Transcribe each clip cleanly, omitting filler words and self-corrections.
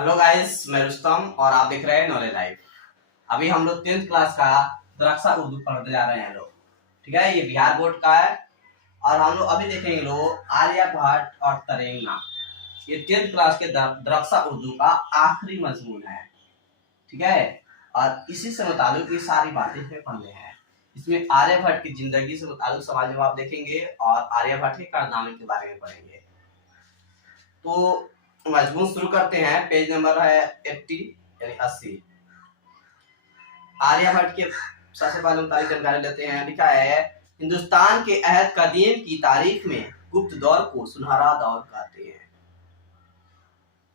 Hello guys, मैं रुस्तम और आप देख रहे हैं नॉलेज लाइफ। अभी हम लोग 10th क्लास का दरक्षा उर्दू पढ़ते जा रहे हैं लोग। ठीक है, ये बिहार बोर्ड का है और हम लोग अभी देखेंगे लोग आर्यभट्ट और तरेंगना। ये 10th क्लास के दरक्षा उर्दू का आखिरी मजमून है। ठीक है, और इसी से मुताबिक ये सारी बातें हमें पढ़ने हैं। इसमें आर्यभट्ट की जिंदगी से मुताबिक सवाल जवाब देखेंगे और आर्यभट्ट के कारनामे के बारे में पढ़ेंगे। तो मजमून शुरू करते हैं। पेज नंबर है 80 यानी 80। आर्यभट्ट के सबसे पहले मुताबिक जानकारी लेते हैं। लिखा है, हिंदुस्तान के अहद कदीम की तारीख में गुप्त दौर को सुनहरा दौर कहते हैं।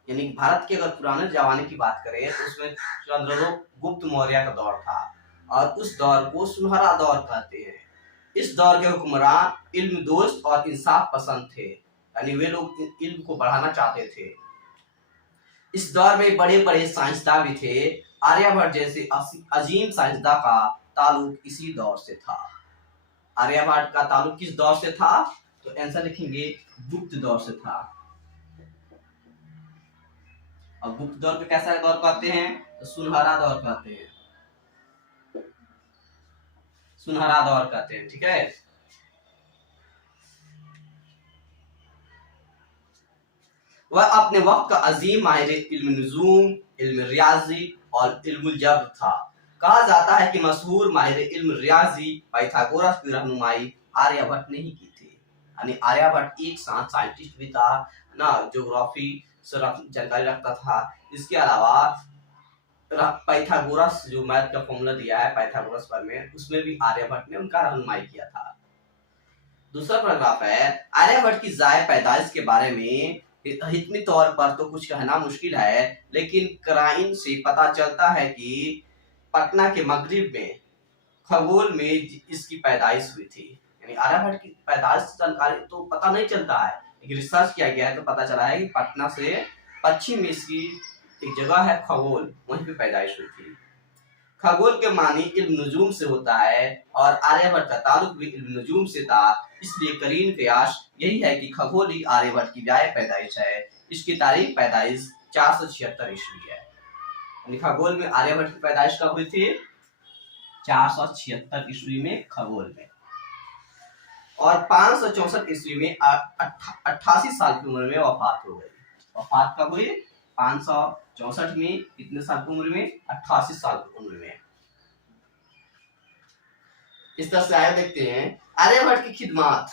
यानी भारत के अगर पुराने जमाने की बात करें तो उसमें चंद्रगुप्त मौर्य का दौर था और उस दौर को सुनहरा दौर कहते हैं। इस दौर के हुक्मरान इल्म दोस्त और इंसाफ पसंद थे, यानी वे लोग इल्म को बढ़ाना चाहते थे। इस दौर में बड़े बड़े साइंसदान भी थे। आर्यभट्ट जैसे अजीम साइंसदान का ताल्लुक इसी दौर से था। आर्यभट्ट का ताल्लुक किस दौर से था? तो आंसर लिखेंगे गुप्त दौर से था। और गुप्त दौर को कैसा दौर कहते हैं? तो सुनहरा दौर कहते हैं। सुनहरा दौर कहते हैं। ठीक है, वह अपने वक्त का अजीम माहिर इल्म नुजूम, इल्म रियाजी और इल्मुल जब्र था। कहा जाता है कि मशहूर माहिर इल्म रियाजी पाइथागोरस की रहनुमाई आर्यभट्ट ने ही की थी। यानी आर्यभट्ट एक साथ साइंटिस्ट भी था ना, ज्योग्राफी से जानकारी रखता था। इसके अलावा पाइथागोरस जो मैथ का फॉर्मूला दिया है पाइथागोरस पर में, उसमें भी आर्यभट्ट ने उनका रहनुमाई किया था। दूसरा पैराग्राफ है, आर्यभट्ट की जाए पैदाइश के बारे में हितमी तौर पर तो कुछ कहना मुश्किल है, लेकिन कराइन से पता चलता है कि पटना के मगरिब में खगोल में इसकी पैदाइश हुई थी। यानी आर्यभट्ट की पैदाइश जानकारी तो पता नहीं चलता है, लेकिन रिसर्च किया गया है तो पता चला है कि पटना से पश्चिम में इसकी एक जगह है खगोल, वहीं पे पैदाइश हुई थी। खगोल के मानी इल्म नुजूम से होता है और आर्यभट्ट का ताल्लुक भी इल्म नुजूम से था। इसलिए करीन कयास यही है कि खगोल ही आर्यभट्ट की जाए पैदाइश है। इसकी तारीख पैदाइश 476 ईस्वी है। खगोल में आर्यभट्ट की पैदाइश कब हुई थी? 476 ईस्वी में खगोल में। और 564 ईस्वी में 88 साल की उम्र में वफात हो गई। वफात कब हुई? 564 में। कितने साल की उम्र में? 88 साल की उम्र में। इस तरह से आगे देखते हैं, आर्यभट्ट की खिदमत।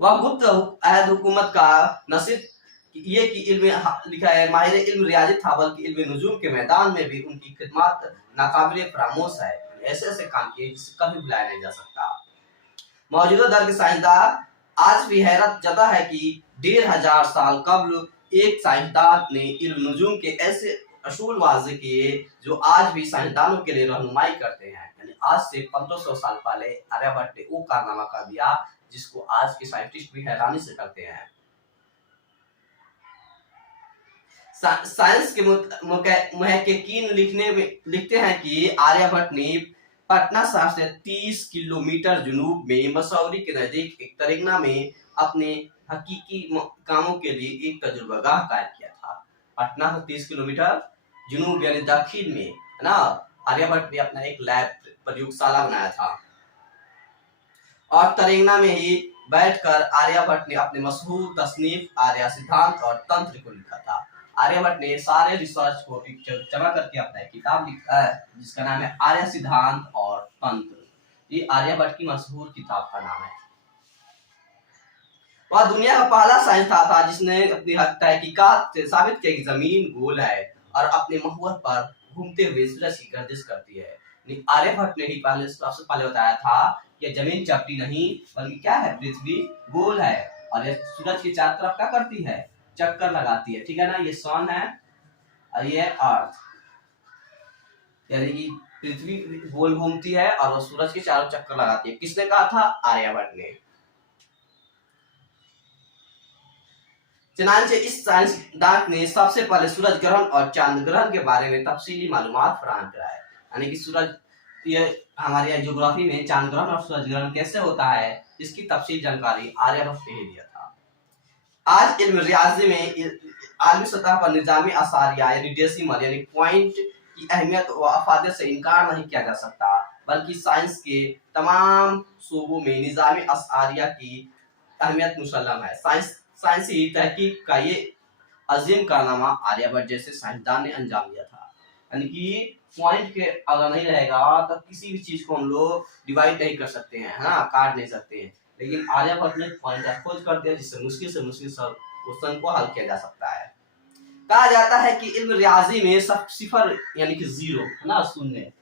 वह गुप्त अहद हुकूमत का नसीब ये कि इल्म लिखा है माहिर इल्म रियाजी था, बल्कि इल्म नुजूम के मैदान में भी उनकी खिदमत नाकाबिले फरामोश है। ऐसे ऐसे काम किए जिसे कभी भुलाया नहीं जा सकता। मौजूदा दौर के साइंसदान आज भी हैरत जता है कि 1500 साल कबल एक साइंसदान ने इल्म नुजूम के ऐसे असूल वाज़े किए जो आज भी साइंसदानों के लिए रहनुमाई करते हैं। यानी आज से 1500 साल पहले आर्यभट्ट ने वो कारनामा कर दिया जिसको आज के साइंटिस्ट भी हैरानी से करते हैं। साइंस के मुहक्किकीन लिखते हैं कि आर्यभट्ट ने पटना शहर से 30 किलोमीटर जुनूब में मसौरी के नजदीक एक तरेंगना में अपने हकीकी कामों के लिए एक तजुर्बागाह कायम किया था। पटना से 30 किलोमीटर जुनूब यानी दक्षिण में, है ना, आर्यभट्ट ने अपना एक लैब प्रयोगशाला बनाया था और तरेंगना में ही बैठकर आर्यभट्ट ने अपने मशहूर तसनीफ आर्य सिद्धांत और तंत्र को लिखा था। आर्यभट्ट ने सारे रिसर्च को जमा करके अपना एक किताब लिखा है जिसका नाम है आर्य सिद्धांत और तंत्र। ये आर्यभट्ट की मशहूर किताब का नाम है। वह दुनिया का पहला साइंसदान था जिसने अपनी तहकीकात से साबित किया कि जमीन गोल है और अपने महवर पर घूमते हुए सूरज की गर्दिश करती है। आर्यभट्ट ने ही सबसे पहले बताया था कि जमीन चपटी नहीं बल्कि क्या है, पृथ्वी गोल है और यह सूरज की चारों तरफ क्या करती है? चक्कर लगाती है। ठीक है ना, ये सन है और ये अर्थ, यानी कि पृथ्वी गोल घूमती है और वो सूरज के चारों चक्कर लगाती है। किसने कहा था? आर्यभट्ट ने। चनांचे इस साइंसदान ने सबसे पहले सूरज ग्रहण और चांद ग्रहण के बारे में तफसीली मालूमात फराहम कराए। यानी कि सूरज, ये हमारे ज्योग्राफी में चांद ग्रहण और सूरज ग्रहण कैसे होता है इसकी तफसील जानकारी आर्यभट्ट ने दिया था। आज इल्म रियाजी में आलमी सतह पर निजामी असारिया यानी डेसिमल यानी पॉइंट की अहमियत व अफादियत से इनकार नहीं किया जा सकता, बल्कि साइंस के तमाम शोबों में निजामी असारिया की अहमियत मुसल्लम है। साइंसी तहकीक का ये अजीम कारनामा आर्यभट्ट जैसे साइंसदान ने अंजाम दिया था। यानी कि पॉइंट के अगर नहीं रहेगा तो किसी भी चीज को हम लोग डिवाइड नहीं कर सकते हैं, है ना, काट नहीं सकते हैं। लेकिन आर्यभट्ट ने पॉइंट का खोज कर दिया, जिससे मुश्किल से मुश्किल क्वेश्चन को हल किया जा सकता है। कहा जाता है कि इल्म रियाजी में सिफर यानी कि जीरो, है ना, शून्य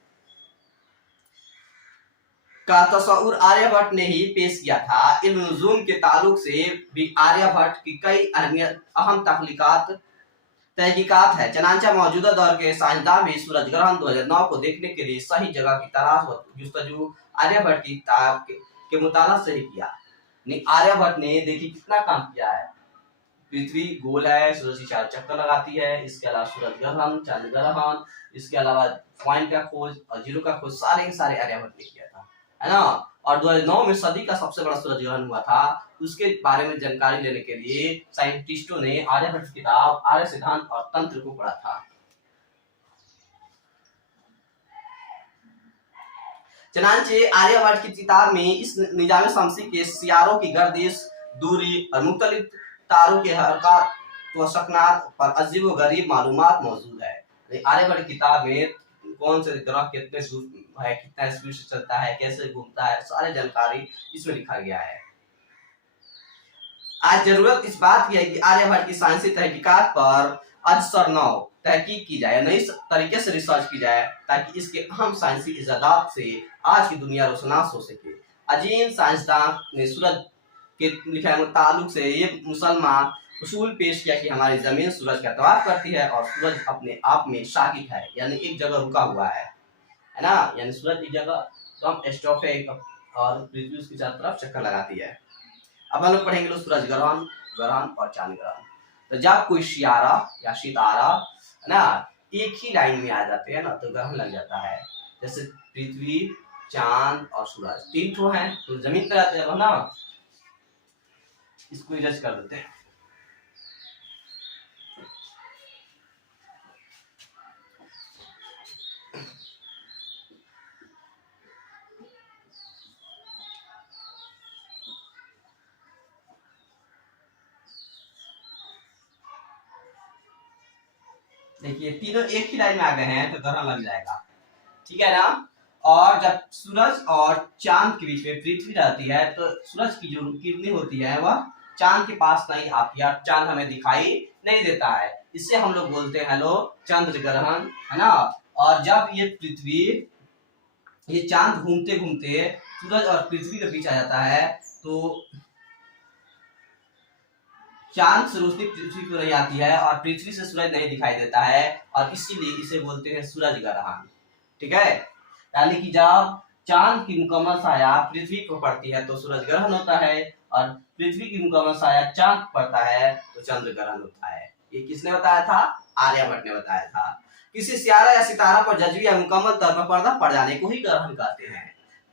का तस्वुर आर्यभट्ट ने ही पेश किया था। इल्म नुजूम के ताल्लुक से भी आर्यभट्ट की कई अहम तहकीकात है। चनांचा मौजूदा दौर के साइंसदान भी सूरज ग्रहण 2009 को देखने के लिए सही जगह की तलाश व जुस्तजू आर्यभट्ट की किताब के मुताला से ही किया। आर्यभट्ट ने देखिए कितना काम किया है। पृथ्वी गोल है, सूरज की चार चक्कर लगाती है, इसके अलावा सूरज ग्रहण, चंद्र ग्रहण, इसके अलावा पॉइंट का खोज और जीरो का खोज सारे के सारे आर्यभट्ट ने किया था, है ना। और 2009 में सदी का सबसे बड़ा सूरज ग्रहण हुआ था। उसके बारे में जानकारी लेने के लिए साइंटिस्टों ने आर्यभट्ट की किताब आर्य सिद्धांत और तंत्र को पढ़ा था। चनांचे आर्यभट्ट की किताब में इस निजाम शमसी के सियारों की गर्दिश, दूरी और मुख्तलिफ तारों के हरकत व सकनात पर अजीब व गरीब मालूमात मौजूद है। आर्यभट्ट की किताब में कौन से ग्रह कितने दूर है, कितना स्पीड से चलता है, कैसे घूमता है, सारी जानकारी इसमें लिखा गया है। आज जरूरत इस बात की है कि आर्यभट्ट की साइंसी तहकीकात पर अजसर नौ तहकीक की जाए, नई तरीके से रिसर्च की जाए, ताकि इसके अहम साइंसी इजादात से आज की दुनिया रोशनास हो सके। अजीम साइंसदान ने सूरज के लिखे ताल्लुक से ये मुसलमान उसूल पेश किया कि हमारी जमीन सूरज का तवाफ करती है और सूरज अपने आप में साकित है, यानी एक जगह रुका हुआ है ना, यानी सूरज एक जगह तो हम स्टॉप है और पृथ्वी उसकी चारों तरफ चक्कर लगाती है। अब हम लोग पढ़ेंगे लोग सूरज ग्रहण, ग्रहण और चांद ग्रहण। तो जब कोई सियारा या सितारा है ना एक ही लाइन में आ जाते हैं ना तो ग्रहण लग जाता है। जैसे पृथ्वी, चांद और सूरज तीन ठो हैं तो जमीन पर आते हैं ना, इसको इरेज कर देते हैं। देखिए तीनों एक ही लाइन में आ गए हैं तो ग्रहण लग जाएगा, ठीक है ना। और जब सूरज और चांद के बीच में पृथ्वी रहती है तो सूरज की जो किरणें होती है वह चांद के पास नहीं आती है, चांद हमें दिखाई नहीं देता है। इससे हम लोग बोलते हैं हेलो चंद्र ग्रहण, है ना। और जब ये पृथ्वी, ये चांद घूमते घूमते सूरज और पृथ्वी के बीच आ जाता है तो चांद से रोशनी पृथ्वी पर नहीं आती है और पृथ्वी से सूरज नहीं दिखाई देता है, और इसीलिए इसे बोलते हैं सूरज ग्रहण, ठीक है। यानी कि जब चांद की मुकम्मल छाया पृथ्वी पर पड़ती है तो सूरज ग्रहण होता है, और पृथ्वी की मुकम्मल छाया चांद पड़ता है तो चंद्र ग्रहण होता है। ये किसने बताया था? आर्यभट्ट ने बताया था। किसी सियारा या सितारा पर जज्वी या मुकम्मल तौर पर पर्दा पड़ जाने को ही ग्रहण कहते हैं।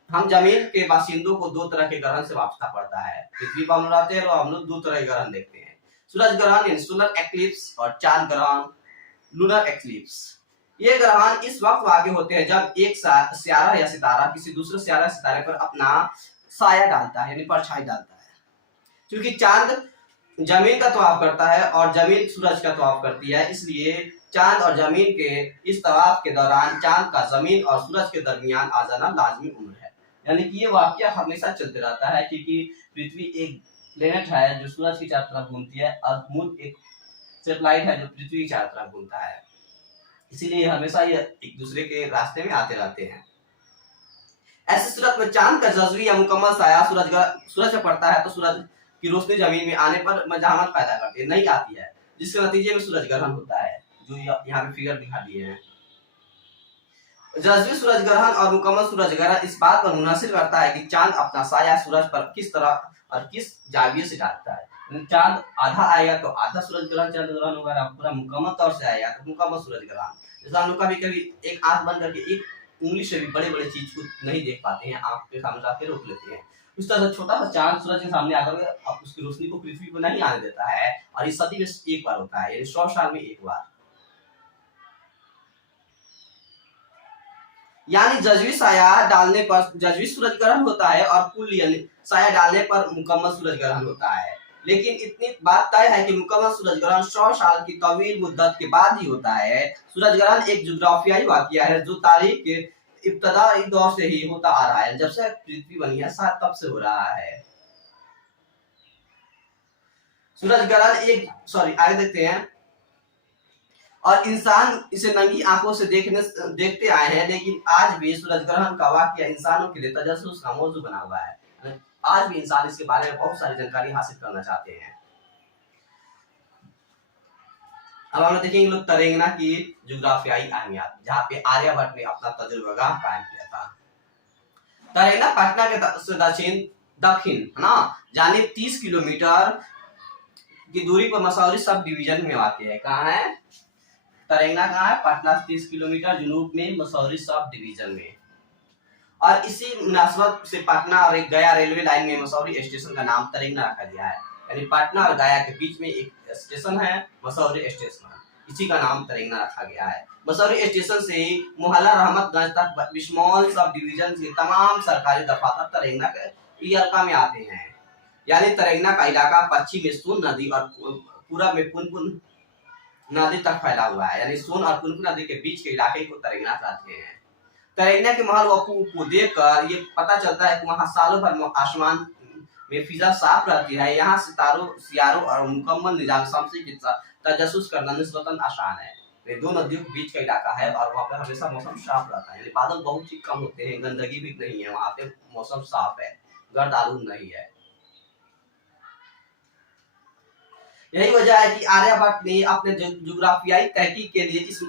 हम जमीन के बाशिंदों को दो तरह के ग्रहण से वापसा पड़ता है। पृथ्वी पर हम रहते हैं और हम लोग दो तरह के ग्रहण देखते हैं, सूरज ग्रहण यानी सोलर एक्लिप्स और चांद ग्रहण लूनर एक्लिप्स। ये ग्रहण इस वक्त वाक़ई होते हैं जब एक सियारा या सितारा किसी दूसरे सियारा या सितारे पर अपना साया डालता है यानी परछाई डालता है। क्योंकि चांद जमीन का तवाफ करता है और जमीन सूरज का तवाफ करती है, इसलिए चांद और जमीन के इस तवाफ के दौरान चांद का जमीन और सूरज के दरमियान आ जाना लाजमी उम्र है। यानी कि ये वाकया हमेशा चलते रहता है, क्योंकि पृथ्वी एक प्लेनेट है जो सूरज की चारों तरफ घूमती है और मून एक सैटेलाइट है जो पृथ्वी की चारों तरफ घूमता है, इसीलिए हमेशा ये एक दूसरे के रास्ते में आते रहते हैं। ऐसी सूरत में चांद का जज्वी या मुकम्मल साया सूरज पे पड़ता है तो सूरज की रोशनी जमीन में आने पर मजामत पैदा करती है, नहीं आती है, जिसके नतीजे में सूरज ग्रहण होता है, जो यहाँ पे फिगर दिखा दिए हैं। जज्वी सूरज ग्रहण और मुकम्मल सूरज ग्रहण इस बात पर मुनासिर करता है कि चांद अपना साया सूरज पर किस तरह और किस जाविये से डालता है। चांद आधा आएगा तो आधा सूरज ग्रहण चंद्र ग्रहण होगा, पूरा मुकम्मल तौर से आएगा तो मुकम्मल सूरज ग्रहण। जैसे हम लोग कभी एक आंख बंद करके एक उंगली से भी बड़े बड़े चीज को नहीं देख पाते हैं, आंख के सामने आके रोक लेते हैं, उस तरह से छोटा सा चांद सूरज के सामने आकर अब उसकी रोशनी को पृथ्वी को नहीं आने देता है, और इस सदी में एक बार होता है, यानी 100 साल में एक बार। यानी जजवी साया डालने पर जजवी सूरज ग्रहण होता है, और कुल यानी साया डालने पर मुकम्मल सूरज ग्रहण होता है। लेकिन इतनी बात तय है कि मुकम्मल सूरज ग्रहण 100 साल की तवील मुद्दत के बाद ही होता है। सूरज ग्रहण एक जुग्राफियाई वाकया है जो तारीख के इब्तदाई दौर से ही होता आ रहा है, जब से पृथ्वी बनी है शायद तब से हो रहा है। सूरज ग्रहण आगे देखते हैं। और इंसान इसे नंगी आंखों से देखते आए हैं, लेकिन आज भी सूरज ग्रहण का वाकया इंसानों के लिए तजस्सुस का मौजू बना हुआ है। आज भी इंसान इसके बारे में बहुत सारी जानकारी हासिल करना चाहते हैं। अब हम देखेंगे लोग तरेंगना की जुग्राफियाई अहमियत, जहाँ पे आर्यभट्ट ने अपना तजुर्बागाह कायम किया था। तरेंगना पटना के दक्षिण है ना जानिब 30 किलोमीटर की दूरी पर मसौरी सब डिवीजन में आते हैं। कहाँ है तरेंगना? कहाँ है? पटना से 30 किलोमीटर जनूब में मसौरी सब डिवीजन में। और इसी मुनासबत से पटना और गया रेलवे लाइन में मसौरी स्टेशन का नाम तरेंगना रखा गया है। यानी पटना और गया के बीच में एक स्टेशन है मसौरी स्टेशन, इसी का नाम तरेंगना रखा गया है। मसौरी स्टेशन से मोहल्ला रहमतगंज तक बिस्मॉल सब डिवीजन के तमाम सरकारी दफातर तरेंगना के इलाका में आते हैं। यानी तरेंगना का इलाका पश्चिम में सोन नदी और पूरब में पुनपुन नदी तक फैला हुआ है। यानी सोन और पुनपुन नदी के बीच के इलाके को तरेंगना कहते हैं। तरेंगना के महल वकूफ को देखकर ये पता चलता है कि वहाँ सालों भर आसमान में फिजा साफ रहती है। यहाँ सितारों और मुकम्मल निजाम शमसी के तजस्सुस करना निस्बतन आसान है। ये दो नदियों के बीच का इलाका है और वहाँ पे हमेशा मौसम साफ रहता है, यानी बादल बहुत ही कम होते हैं, गंदगी भी नहीं है, वहाँ पे मौसम साफ है, गर्द आलूद नहीं है। यही वजह है कि आर्यभट्ट ने अपने जुग्राफियाई तहकीक के लिए इस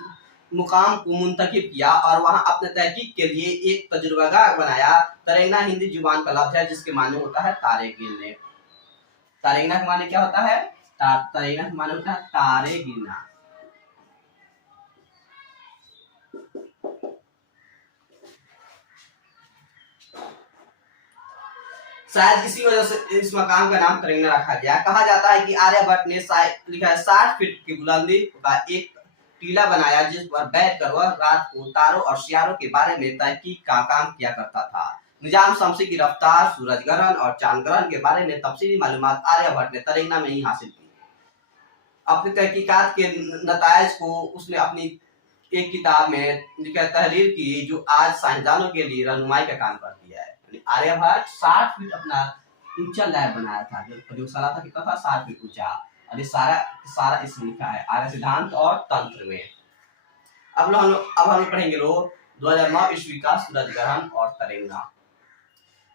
मुकाम को मुंतखब किया और वहां अपने तहकीक के लिए एक तजुर्बागाह बनाया। तरेंगना हिंदी जुबान का लफ्ज है जिसके माने होता है तारे गिनने। तरेंगना के माने क्या होता है? तरेंगना के माने होता है तारे गिनना। शायद इसी वजह से इस मकाम का नाम तरेंगना रखा गया। कहा जाता है कि आर्यभट्ट ने लिखा है 60 फीट की बुलंदी का एक टीला बनाया जिस पर बैठकर वह रात को तारों और सियारों के बारे में तहकीक का काम किया करता था। निजाम शमसी की रफ्तार, सूरज ग्रहण और चांद ग्रहण के बारे में तफसीली मालूमात आर्यभट्ट ने तरेंगना में ही हासिल की। अपनी तहकीकात के नतायज को उसने अपनी एक किताब में तहरीर की जो आज साइंसदानों के लिए रहनुमाई का काम करती है। आर्यभट्ट 60 फीट अपना ऊंचा लैब बनाया था, जो प्रयोगशाला था कितना था? 60 फीट ऊंचा। और ये सारा इसमें लिखा है आर्य सिद्धांत और तंत्र में। अब हम पढ़ेंगे लोग 2009 ईस्वी का सूरज ग्रहण और तरेंगना।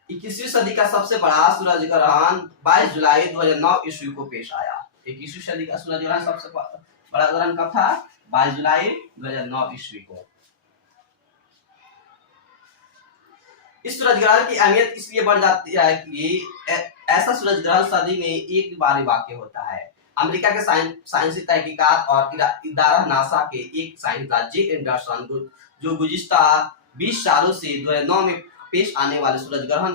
21वीं सदी का सबसे बड़ा सूरज ग्रहण 22 जुलाई 2009 ईस्वी को पेश आया। 21वीं सदी का सूरज ग्रहण सबसे बड़ा ग्रहण कब था? 22 जुलाई 2009 ईस्वी को। इस सूरज ग्रहण की अहमियत इसलिए बढ़ जाती है कि ऐसा सूरज ग्रहण सदी में एक बार वाक़ होता है। अमेरिका के साइंसी तहकीकात और इदारा नासा के एक साइंसदान जे एंडरसन जो गुज़िश्ता 20 सालों से 2009 में पेश आने वाले सूरज ग्रहण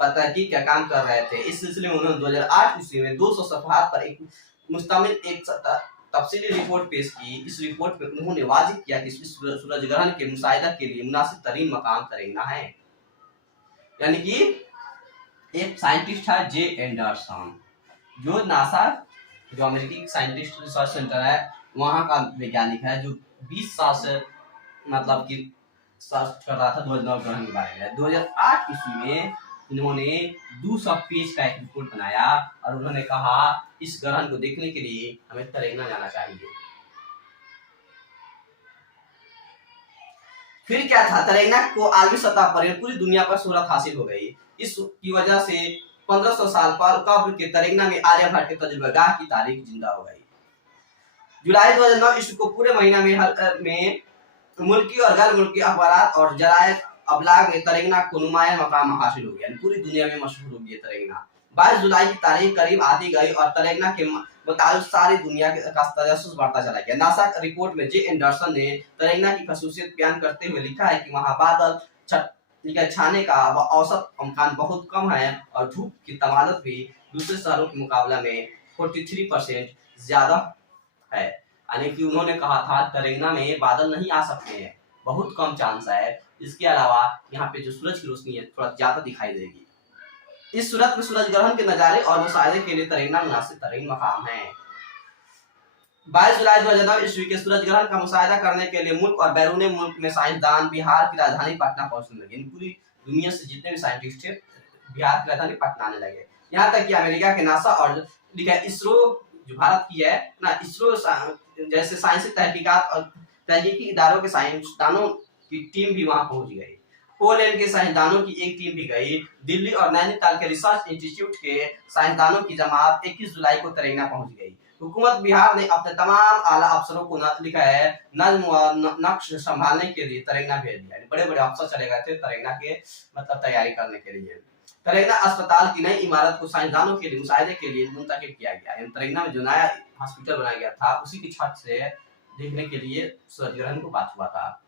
पर तहकीक का काम कर रहे थे। इस सिलसिले में उन्होंने 2008 ईस्वी में 200 सफ़हात पर एक मुश्तमिल एक तफसीली रिपोर्ट पेश की। इस रिपोर्ट में उन्होंने वाजिब किया कि सूरज ग्रहण के मुशाहिदा के लिए मुनासिब तरीन मकाम तरेंगना है। यानी कि एक साइंटिस्ट है जे एंडरसन, जो नासा जो अमेरिकी साइंटिस्ट रिसर्च सेंटर है वहाँ का वैज्ञानिक है, जो 20 साल से मतलब कि सर्च कर रहा था 2009 ग्रहण के बारे में। 2008 ईस्वी में इन्होंने 200 पेज का एक रिपोर्ट बनाया और उन्होंने कहा इस ग्रहण को देखने के लिए हमें तरेंगना जाना चाहिए। फिर क्या था? तरेंगना को आलमी सतह पर पूरी दुनिया पर शोहरत हासिल हो गई। इसकी वजह से 1500 साल पर कब्र के तरेंगना में आर्यभट्ट के तजुर्बागाह की तारीख जिंदा हो गई। जुलाई 2009 ईस्वी को पूरे महीना में मुल्की और गैर मुल्की अखबार और जराये अबलाग में तरेंगना को नुमाया मकाम हासिल हो गया, पूरी दुनिया में मशहूर हो गई तरेंगना। 22 जुलाई की तारीख करीब आती गई और तरेंगना के मुताबिक सारी दुनिया का तजस्सुस बढ़ता चला गया। नासा रिपोर्ट में जे एंडरसन ने तरेंगना की खसूसियत बयान करते हुए लिखा है कि वहाँ बादल छाने का औसत अमकान बहुत कम है और धूप की तमादत भी दूसरे शहरों के मुकाबला में 43% ज्यादा है। यानी कि उन्होंने कहा था तेलंगाना में बादल नहीं आ सकते हैं, बहुत कम चांस है। इसके अलावा यहाँ पे जो सूरज की रोशनी है थोड़ा ज्यादा दिखाई देगी। इस सूरत में सूरज ग्रहण के नजारे और मुशाहिदे के लिए तेलंगाना मुनासिब तरीन मकाम है। 22 जुलाई 2009 ईस्वी के सूरज ग्रहण का मुशाहिदा करने के लिए मुल्क और बैरून मुल्क में साइंसदान बिहार की राजधानी पटना पहुंचने लगे। पूरी दुनिया से जितने भी साइंटिस्ट थे बिहार की राजधानी पटना आने लगे। यहाँ तक कि अमेरिका के नासा और इसरो जो भारत की है ना, इसरो जैसे साइंसी तहकीकात और तहकीकी इदारों के साइंसदानों की टीम भी वहां पहुंच गई। पोलैंड के साइंसदानों की एक टीम भी गई। दिल्ली और नैनीताल के रिसर्च इंस्टीट्यूट के साइंसदानों की जमात 21 जुलाई को तेलंगाना पहुंच गई। हुकूमत बिहार ने अपने तमाम आला अफसरों को लिखा है नज्म व नक्श संभालने के लिए तेलंगाना भेज दिया। बड़े बड़े अफसर चले गए थे तेलंगाना के मतलब तैयारी करने के लिए। तेलंगाना अस्पताल की नई इमारत को साइंसदानों के लिए मुशाहिदे के लिए मुंतकिल किया गया। तेलंगाना में जो नया हॉस्पिटल बनाया गया था उसी की छत से देखने के लिए सूरज ग्रहण को बात हुआ था।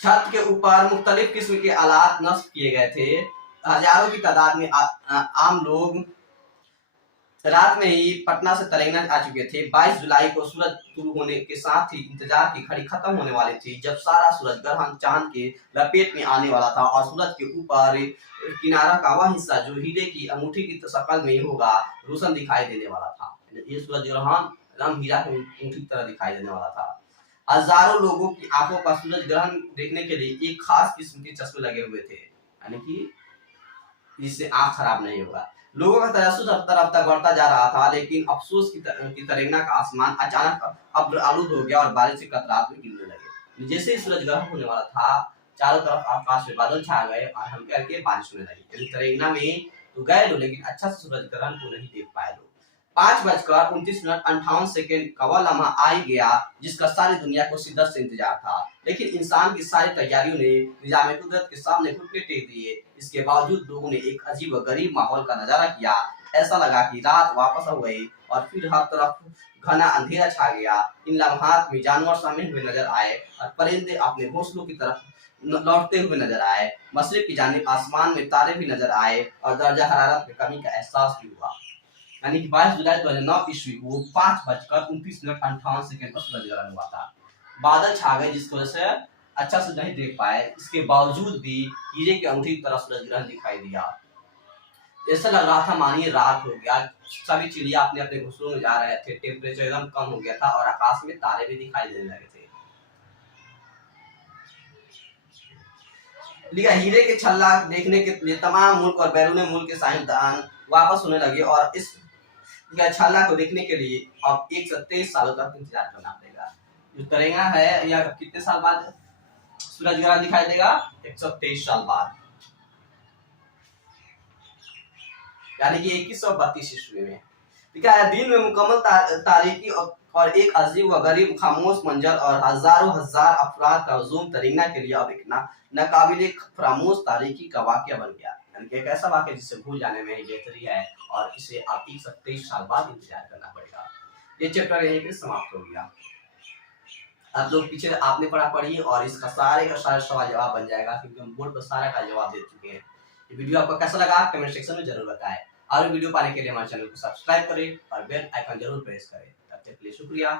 छत के ऊपर मुख्तलिफ किस्म के आलात नस्ब किए गए थे। हजारों की तादाद में आम लोग रात में ही पटना से तेलंगाना आ चुके थे। 22 जुलाई को सूरज शुरू होने के साथ ही इंतजार की घड़ी खत्म होने वाली थी, जब सारा सूरज ग्रहण चांद के लपेट में आने वाला था और सूरज के ऊपर किनारा का वह हिस्सा जो हीरे की अंगूठी की शक्ल में होगा रोशन दिखाई देने वाला था। ये सूरज ग्रहण एकदम हीरा की अंगूठी की तरह दिखाई देने वाला था। हजारों लोगों की आंखों पर सूरज ग्रहण देखने के लिए एक खास किस्म के चश्मे लगे हुए थे, यानी कि जिससे आंख खराब नहीं होगा। लोगों का तजस्सुस अब तरफ तक बढ़ता जा रहा था, लेकिन अफसोस की तेलंगाना का आसमान अचानक अब आलूद हो गया और बारिश के कतरात में गिरने लगे। जैसे ही सूरज ग्रहण होने वाला था चारों तरफ आकाश में बादल छा गए और हल्के हल्के बारिश होने लगी। तेलंगाना में तो गए लोग, लेकिन अच्छा से सूरज ग्रहण को नहीं देख पाए लोग। 5:29 का वह लम्हा आ ही गया जिसका सारी दुनिया को शिद्दत से इंतजार था, लेकिन इंसान की सारी तैयारियों ने निजाम कुदरत के सामने घुटने टेक दिए। इसके बावजूद लोगों ने एक अजीब व गरीब माहौल का नजारा किया। ऐसा लगा कि रात वापस हो गई और फिर हर तरफ घना अंधेरा छा गया। इन लम्हात में जानवर समे हुए नजर आए और परिंदे अपने घोंसलों की तरफ लौटते हुए नजर आए। मशरिक की जानिब आसमान में तारे भी नजर आए और दर्जा हरारत में कमी का एहसास भी हुआ। यानी कि 22 जुलाई 2009 ईस्वी को 5:29 पर सूरज ग्रहण हुआ था। बादल छा गए जिसकी वजह से अच्छा से नहीं देख पाए। इसके बावजूद भी हीरे की अंगूठी की तरह सूरज ग्रहण दिखाई दिया। ऐसा लग रहा था मानिए रात हो गया, सभी चिड़िया अपने अपने घोंसलों में जा रहे थे, टेम्परेचर एकदम कम हो गया था और आकाश में तारे भी दिखाई देने लगे थे। लिखा हीरे के छल्ला देखने के लिए तमाम मुल्क और बैरून मुल्क के साइंसदान वापस होने लगे और इस छल्ला को देखने के लिए अब 123 सालों तक इंतजार करना पड़ेगा। जो तेलंगाना है यह कितने साल बाद सूरज ग्रहण दिखाई देगा? 123 साल बाद, यानी कि 2132 ईस्वी में। लिखा है दिन में मुकम्मल तारीकी और एक अजीब व गरीब खामोश मंजर और हजारों हजार अफराद का हुजूम तेलंगाना के लिए अब एक नाकाबिले फरामोश तारीकी का वाकया बन गया। एक ऐसा वाकया जिससे भूल जाने में बेहतरी है और इसे आप 123 साल बाद इंतजार करना पड़ेगा। ये चैप्टर यहीं पे समाप्त हो गया। आप लोग पीछे आपने पढ़िए और इसका सारे का सारे सवाल जवाब बन जाएगा, क्योंकि हम बोर्ड पर सारा का जवाब दे चुके हैं। ये वीडियो आपको कैसा लगा कमेंट सेक्शन में जरूर बताएं और वीडियो पाने के लिए हमारे चैनल को सब्सक्राइब करें और बेल आइकन जरूर प्रेस करें। तब तक के लिए शुक्रिया।